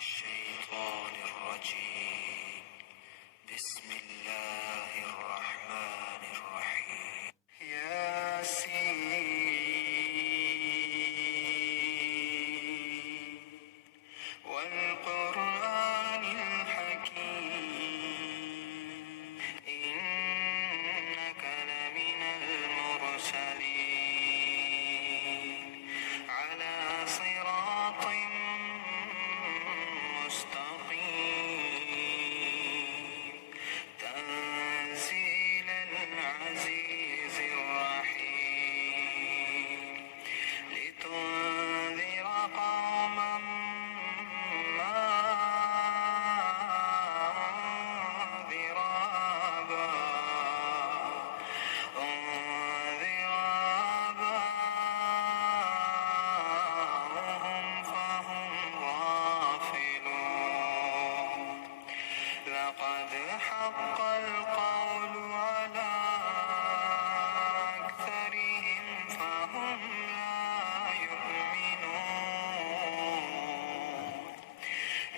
الشيطان الرجيم. بسم الله الرحمن الرحيم. ياسين والقرآن الحكيم إنك لمن المرسلين على صراط مستقيم تنزيل العزيز الرحيم لتنذر قوما ما أنذر آباؤهم فهم غافلون. لقد حق القول على أكثرهم فهم لا يؤمنون.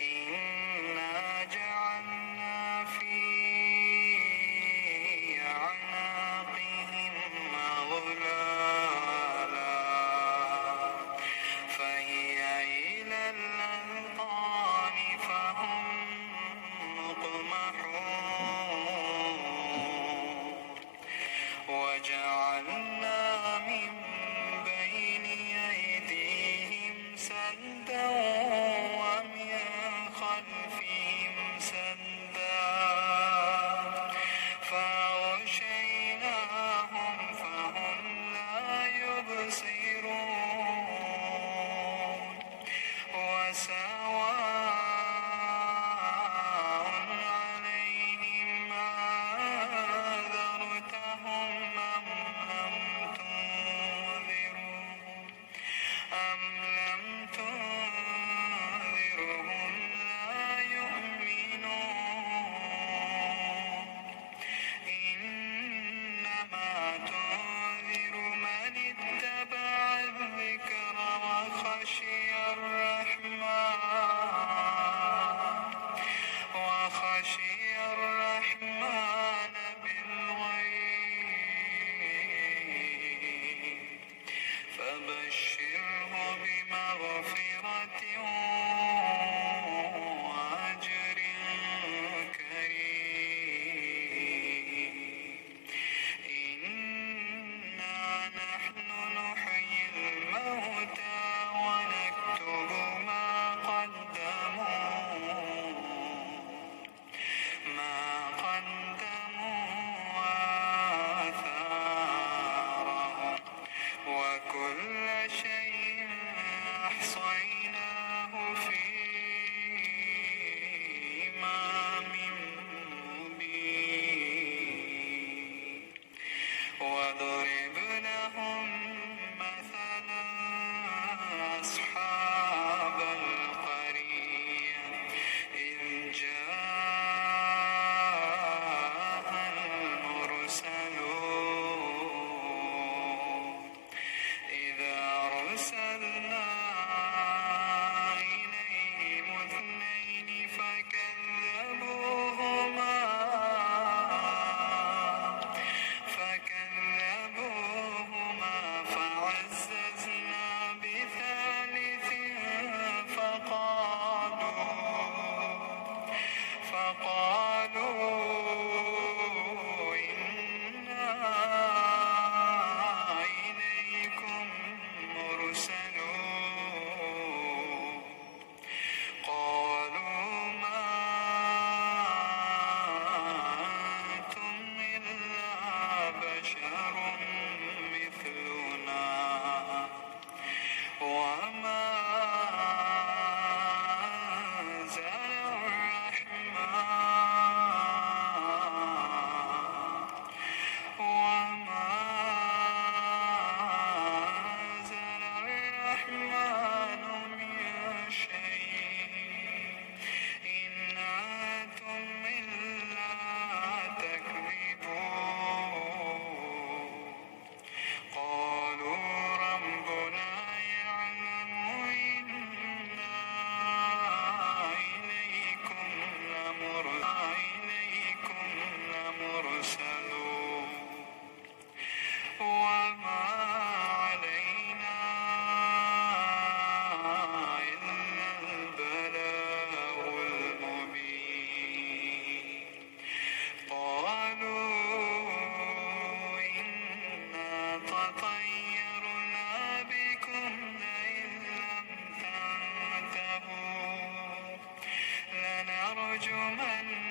إنا جعلنا في أعناقهم أغلالا فهي إلى الأذقان فهم مقمحون. وجعلنا من بين أيديهم سدا ومن خلفهم سدا فأغشيناهم فهم لا يبصرون. وسواء عليهم أنذرتهم أم لم تنذرهم لا يؤمنون. إنما تنذر من اتبع الذكر وخشي الرحمن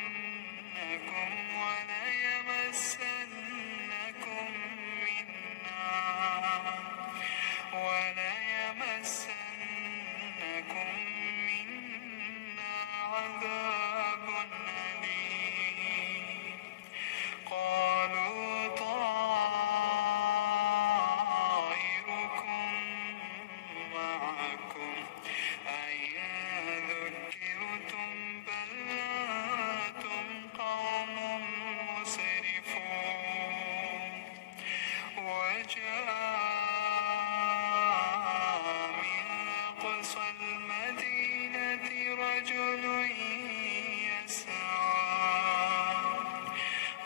ليرجمنكم وليمسنكم منا عذاب أليم قالوا طائركم معكم أئن ذكرتم بل أنتم قوم مسرفون وجاء من أقصى المدينة رجل يسعى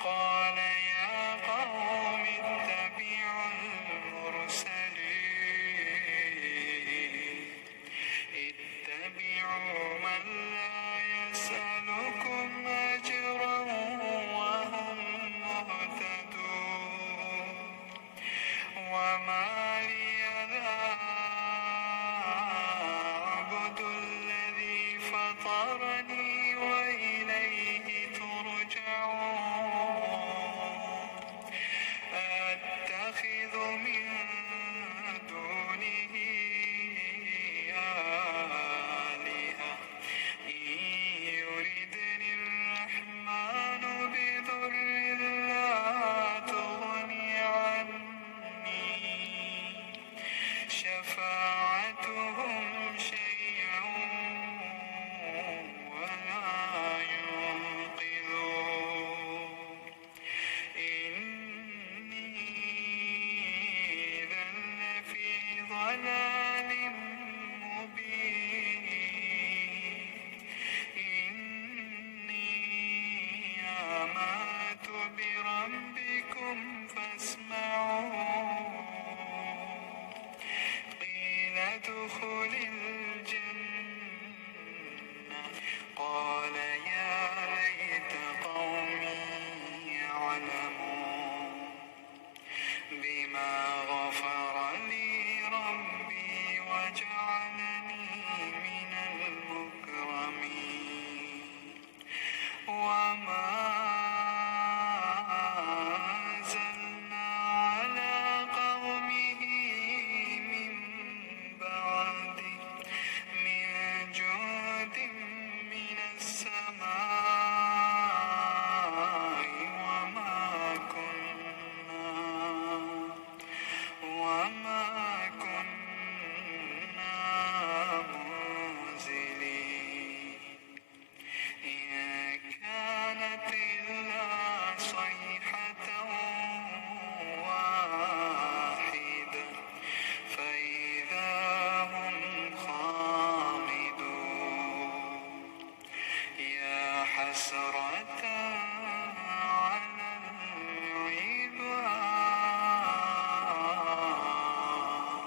قال يا قوم اتبعوا المرسلين اتبعوا من لا يسألكم أجرا وهم مهتدون وما لي لا أعبد الذي فطرني وإليه ترجعون أتخذ من دونه آلهة إن يردني الرحمن بضر لا تغني عني شفاعتهم شيئا ولا ينقذون إني إذا لفي ضلال مبين إني آمنت بربكم فاسمعون قيل ادخل الجنة قال يا ليت قومي يعلمون بما غفر لي ربي وجعلني من المكرمين وما أنزلنا على قومه من بعده من جند من السماء وما كنا منزلين إن كانت إلا صيحة واحدة فإذا هم خامدون يا حسرة على العباد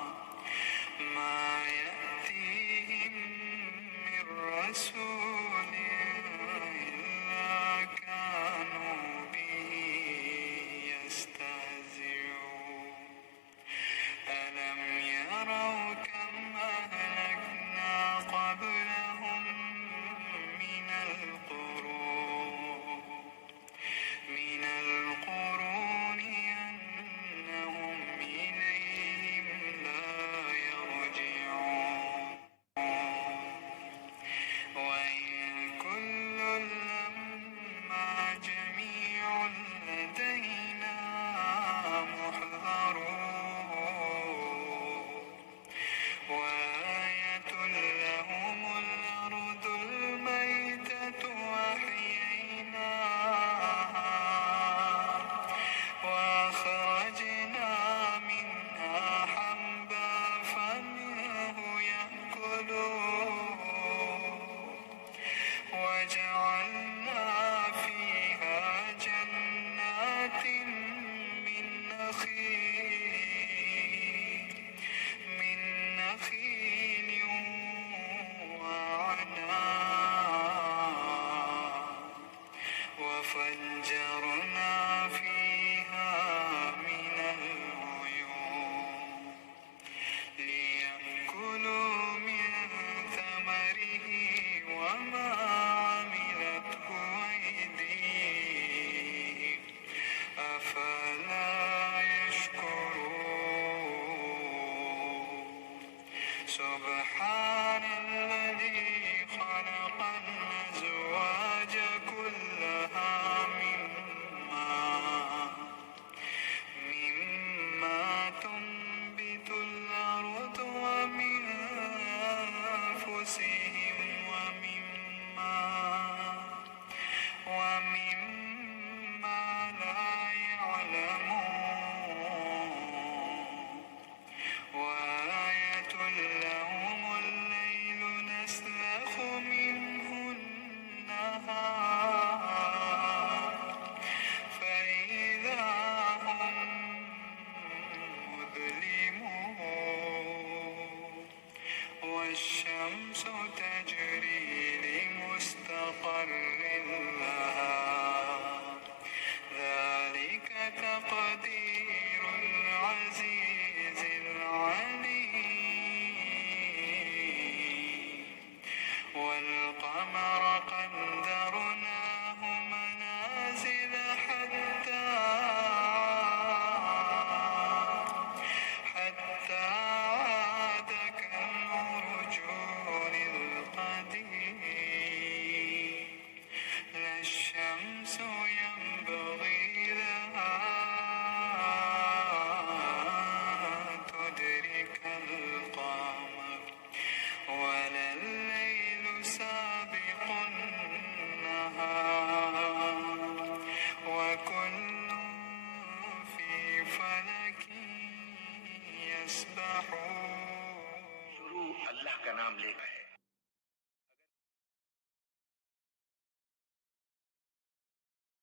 ما يأتيهم من رسول إلا كانوا به يستهزئون ألم يروا كم أهلكنا قبلهم من القرون أنهم إليهم لا يرجعون وإن كل لما جميع لدينا محضرون وآية لهم الأرض الميتة أحييناها وأخرجنا منها حبا فمنه يأكلون وجعلنا فيها جنات من نخيل وأعناب وفجرنا فيها من العيون ليأكلوا من ثمره وما عملته والقمر قدرناه منازل حتى عاد كالعرجون القديم. لا الشمس ينبغي لها تدرك القمر، ولا الليل سابق النهار، وكل في فلك يسبحون. शुरू अल्लाह का नाम लेकर है।